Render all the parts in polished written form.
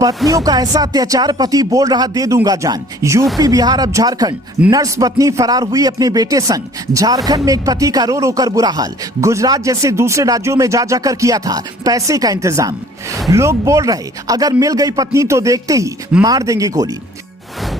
पत्नियों का ऐसा अत्याचार, पति बोल रहा दे दूंगा जान। यूपी, बिहार, अब झारखंड। नर्स पत्नी फरार हुई अपने बेटे संग। झारखंड में एक पति का रो रो कर बुरा हाल। गुजरात जैसे दूसरे राज्यों में जा जाकर किया था पैसे का इंतजाम। लोग बोल रहे अगर मिल गई पत्नी तो देखते ही मार देंगे गोली।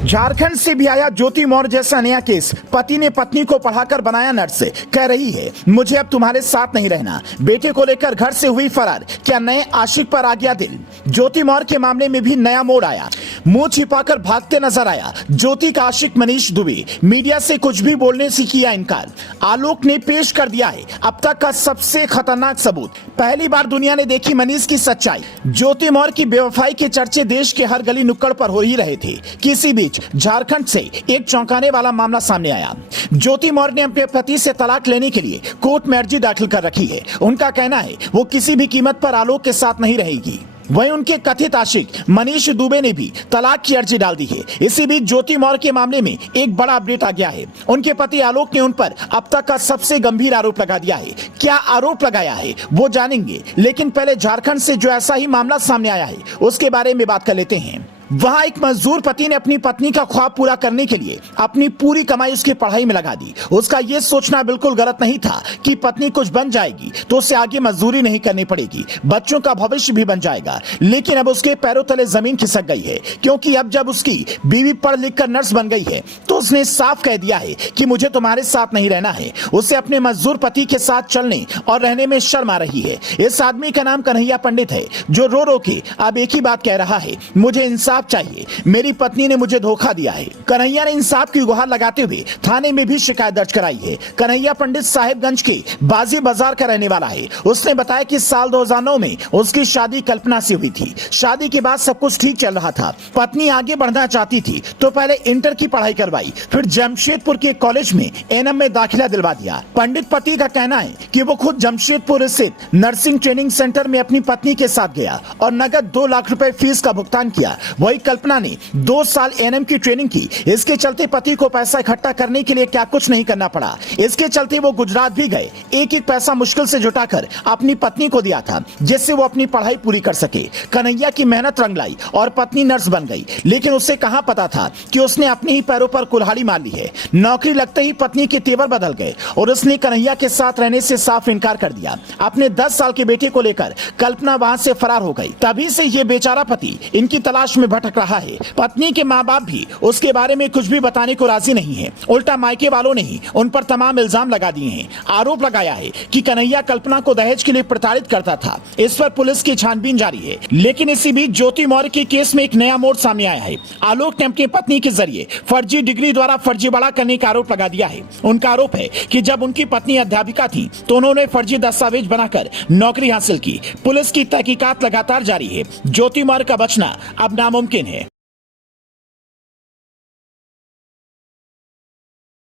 झारखंड से भी आया ज्योति मौर्य जैसा नया केस। पति ने पत्नी को पढ़ाकर बनाया नर्स। कह रही है मुझे अब तुम्हारे साथ नहीं रहना। बेटे को लेकर घर से हुई फरार। क्या नए आशिक पर आ गया दिल? ज्योति मौर्य के मामले में भी नया मोड़ आया। मुंह छिपाकर भागते नजर आया ज्योति का आशिक मनीष दुबे। मीडिया से कुछ भी बोलने से किया इनकार। आलोक ने पेश कर दिया है अब तक का सबसे खतरनाक सबूत। पहली बार दुनिया ने देखी मनीष की सच्चाई। ज्योति मौर्य की बेवफाई के चर्चे देश के हर गली नुक्कड़ पर हो ही रहे थे। किसी बीच झारखंड से एक चौंकाने वाला मामला सामने आया। ज्योति मौर्य ने अपने पति से तलाक लेने के लिए कोर्ट में अर्जी दाखिल कर रखी है। उनका कहना है वो किसी भी कीमत पर आलोक के साथ नहीं रहेगी। वहीं उनके कथित आशिक मनीष दुबे ने भी तलाक की अर्जी डाल दी है। इसी बीच ज्योति मौर्य के मामले में एक बड़ा अपडेट आ गया है। उनके पति आलोक ने उन पर अब तक का सबसे गंभीर आरोप लगा दिया है। क्या आरोप लगाया है वो जानेंगे, लेकिन पहले झारखंड से जो ऐसा ही मामला सामने आया है उसके बारे में बात कर लेते हैं। वहां एक मजदूर पति ने अपनी पत्नी का ख्वाब पूरा करने के लिए अपनी पूरी कमाई उसकी पढ़ाई में लगा दी। उसका यह सोचना बिल्कुल गलत नहीं था कि पत्नी कुछ बन जाएगी तो उसे आगे मजदूरी नहीं करनी पड़ेगी, बच्चों का भविष्य भी बन जाएगा। लेकिन अब उसके पैरों तले जमीन खिसक गई है, क्योंकि अब जब उसकी बीवी पढ़ लिख कर नर्स बन गई है तो उसने साफ कह दिया है कि मुझे तुम्हारे साथ नहीं रहना है। उसे अपने मजदूर पति के साथ चलने और रहने में शर्म आ रही है। इस आदमी का नाम कन्हैया पंडित है, जो रो रो के अब एक ही बात कह रहा है, मुझे इंसाफ चाहिए, मेरी पत्नी ने मुझे धोखा दिया है। कन्हैया ने इंसाफ की गुहार लगाते हुए थाने में भी शिकायत दर्ज कराई है। कन्हैया पंडित साहिबगंज के बाजी बाजार का रहने वाला है। उसने बताया कि साल 2009 में उसकी शादी कल्पना से हुई थी। शादी के बाद सब कुछ ठीक चल रहा था। पत्नी आगे बढ़ना चाहती थी तो पहले इंटर की पढ़ाई करवाई, फिर जमशेदपुर के कॉलेज में एनएम में दाखिला दिलवा दिया। पंडित पति का कहना है कि वो खुद जमशेदपुर स्थित नर्सिंग ट्रेनिंग सेंटर में अपनी पत्नी के साथ गया और नगद 2 लाख रुपए फीस का भुगतान किया। वही कल्पना ने 2 साल एनएम की ट्रेनिंग की। इसके चलते पति को पैसा इकट्ठा करने के लिए क्या कुछ नहीं करना पड़ा। इसके चलते वो गुजरात भी गए। एक एक पैसा मुश्किल से जुटाकर अपनी पत्नी को दिया था, जिससे वो अपनी पढ़ाई पूरी कर सके। कन्हैया की मेहनत रंग लाई और पत्नी नर्स बन गई। लेकिन उसे कहां पता था कि उसने अपने ही पैरों पर कुल्हाड़ी मार ली है। नौकरी लगते ही पत्नी के तेवर बदल गए और उसने कन्हैया के साथ रहने से साफ इनकार कर दिया। अपने 10 साल के बेटे को लेकर कल्पना वहां से फरार हो गई। तभी से ये बेचारा पति इनकी तलाश में भटक रहा है। पत्नी के माँ बाप भी उसके बारे में कुछ भी बताने को राजी नहीं है। उल्टा मायके वालों ने ही उन पर तमाम इल्जाम लगा दिए हैं। आरोप लगाया है कि कन्हैया कल्पना को दहेज के लिए प्रताड़ित करता था। इस पर पुलिस की छानबीन जारी है। लेकिन इसी बीच ज्योति मौर्य के केस में एक नया मोड़ सामने आया है। आलोक ने अपनी पत्नी के जरिए फर्जी डिग्री द्वारा फर्जीवाड़ा करने का आरोप लगा दिया है। उनका आरोप है कि जब उनकी पत्नी अध्यापिका थी तो उन्होंने फर्जी दस्तावेज बनाकर नौकरी हासिल की। पुलिस की तहकीकात लगातार जारी है। ज्योति मौर्य का बचना अब नामुमकिन है।